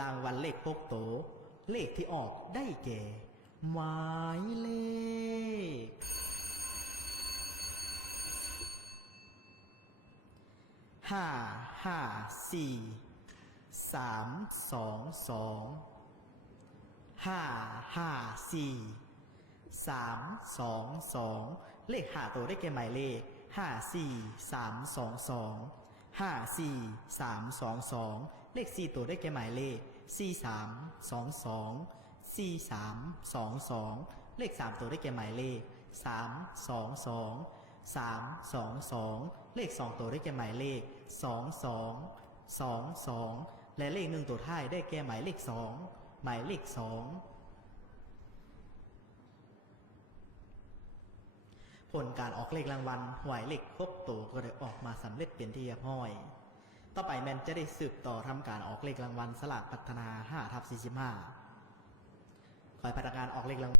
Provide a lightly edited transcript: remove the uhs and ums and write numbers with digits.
รางวัลเลข6โตวเลขที่ออกได้แก่หมายเลข5 4 3 2 2 5 5 4 3 2 2เลข5ตัวได้แก่หมายเลข5 4 3 2 2 5 4 3 2 2เลข4ตัวได้แก่หมายเลข4 3 2 2 4 3 2 2เลข3ตัวได้แก่หมายเลข3 2 2 3 2 2เลข2ตัวได้แก่หมายเลข2 2 2 2และเลข1ตัวท้ายได้แก่หมายเลข2หมายเลข2ผลการออกเลขรางวัลหวยเลข6ตัวก็ได้ออกมาสำเร็จเป็นที่เรียบร้อยต่อไปแมนจะได้สืบต่อทำการออกเลขรางวัลสลากพัฒนา5/45ขอให้พนักงานออกเลขรางวัล